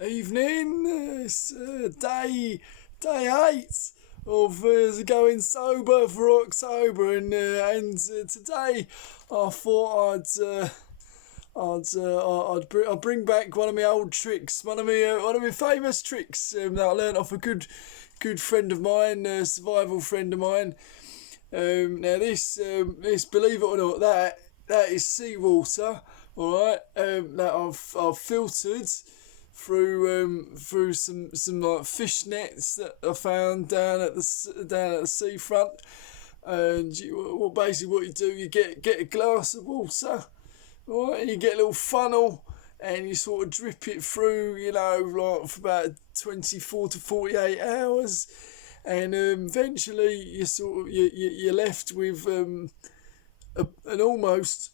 Evening. It's day 8 of going sober for October, and today I thought I'd bring back one of my old tricks, one of my famous tricks that I learnt off a good friend of mine, a survival friend of mine. Now this, believe it or not, that is seawater. All right, that I've filtered through some like fish nets that I found down at the seafront. And basically what you do, you get a glass of water, all right, and you get a little funnel, and you sort of drip it through, like for about 24 to 48 hours, and eventually you're left with an almost,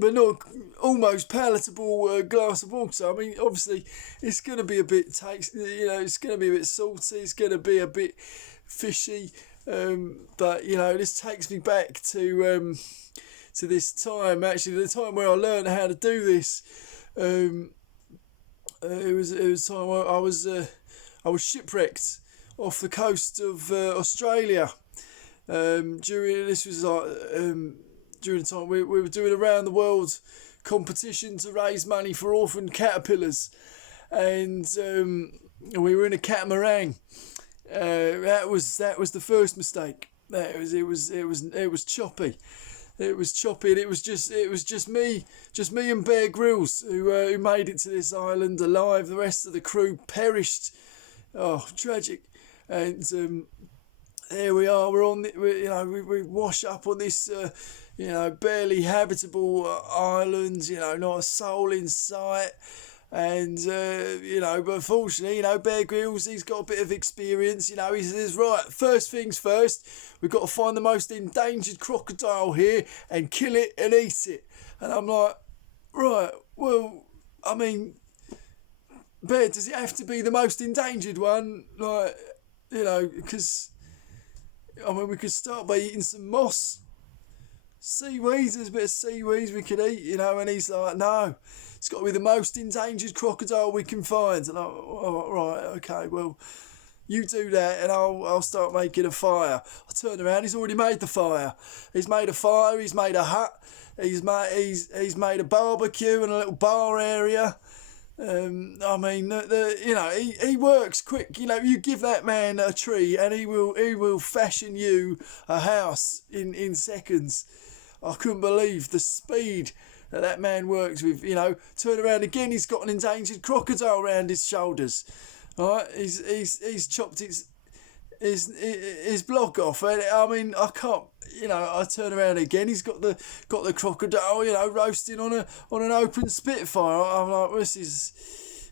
but not almost palatable glass of water. I mean, obviously, it's going to be a bit tasty. It's going to be a bit salty. It's going to be a bit fishy. But this takes me back to this time. Actually, the time where I learned how to do this. It was a time where I was shipwrecked off the coast of Australia. During the time we were doing a round the world competition to raise money for orphaned caterpillars, and we were in a catamaran. That was the first mistake. It was choppy. It was choppy, and it was just me and Bear Grylls who made it to this island alive. The rest of the crew perished. Oh, tragic. And here we are. We wash up on this barely habitable island. Not a soul in sight. And but fortunately, Bear Grylls, he's got a bit of experience. He says, right, first things first, we've got to find the most endangered crocodile here and kill it and eat it. And I'm like, right, well, I mean, Bear, does it have to be the most endangered one? Like, because we could start by eating some moss, seaweed. There's a bit of seaweed we could eat, and he's like, no, it's got to be the most endangered crocodile we can find. And I'm, oh, right, okay, well, you do that, and I'll start making a fire. I turn around, he's already made the fire. He's made a fire. He's made a hut. He's made a barbecue and a little bar area. He works quick. You give that man a tree, and he will fashion you a house in seconds. I couldn't believe the speed that man works with. Turn around again, he's got an endangered crocodile around his shoulders. All right, he's chopped his block off, and I can't. I turn around again, he's got the crocodile, roasting on an open Spitfire. I'm like, this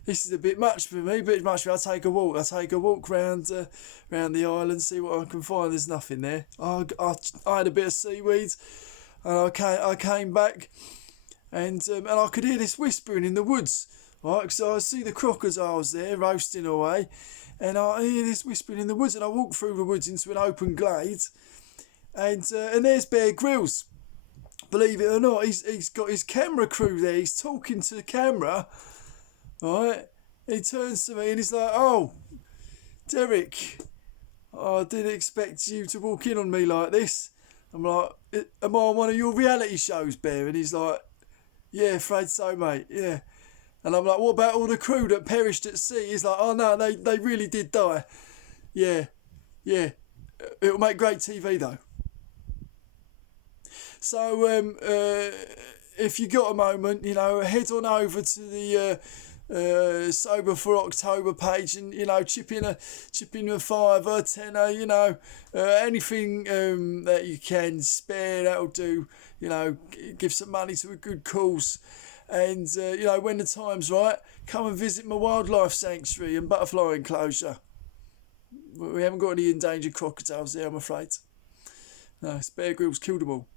is a bit much for me. I'll take a walk round the island, see what I can find. There's nothing there. I had a bit of seaweed, and I came back, and I could hear this whispering in the woods. Right, so I see the crocodiles there roasting away, and I hear this whispering in the woods, and I walk through the woods into an open glade, and there's Bear Grylls. Believe it or not, he's got his camera crew there. He's talking to the camera. Right, he turns to me and he's like, "Oh, Derek, I didn't expect you to walk in on me like this." I'm like, "Am I on one of your reality shows, Bear?" And he's like, "Yeah, afraid so, mate. Yeah." And I'm like, "What about all the crew that perished at sea?" He's like, "Oh no, they really did die. Yeah. It'll make great TV though." So if you got a moment, head on over to the Sober for October page, and chip in a fiver, tenner, anything that you can spare, that'll do. Give some money to a good cause. And when the time's right, come and visit my wildlife sanctuary and butterfly enclosure. We haven't got any endangered crocodiles there, I'm afraid. No, Bear Grylls killed them all.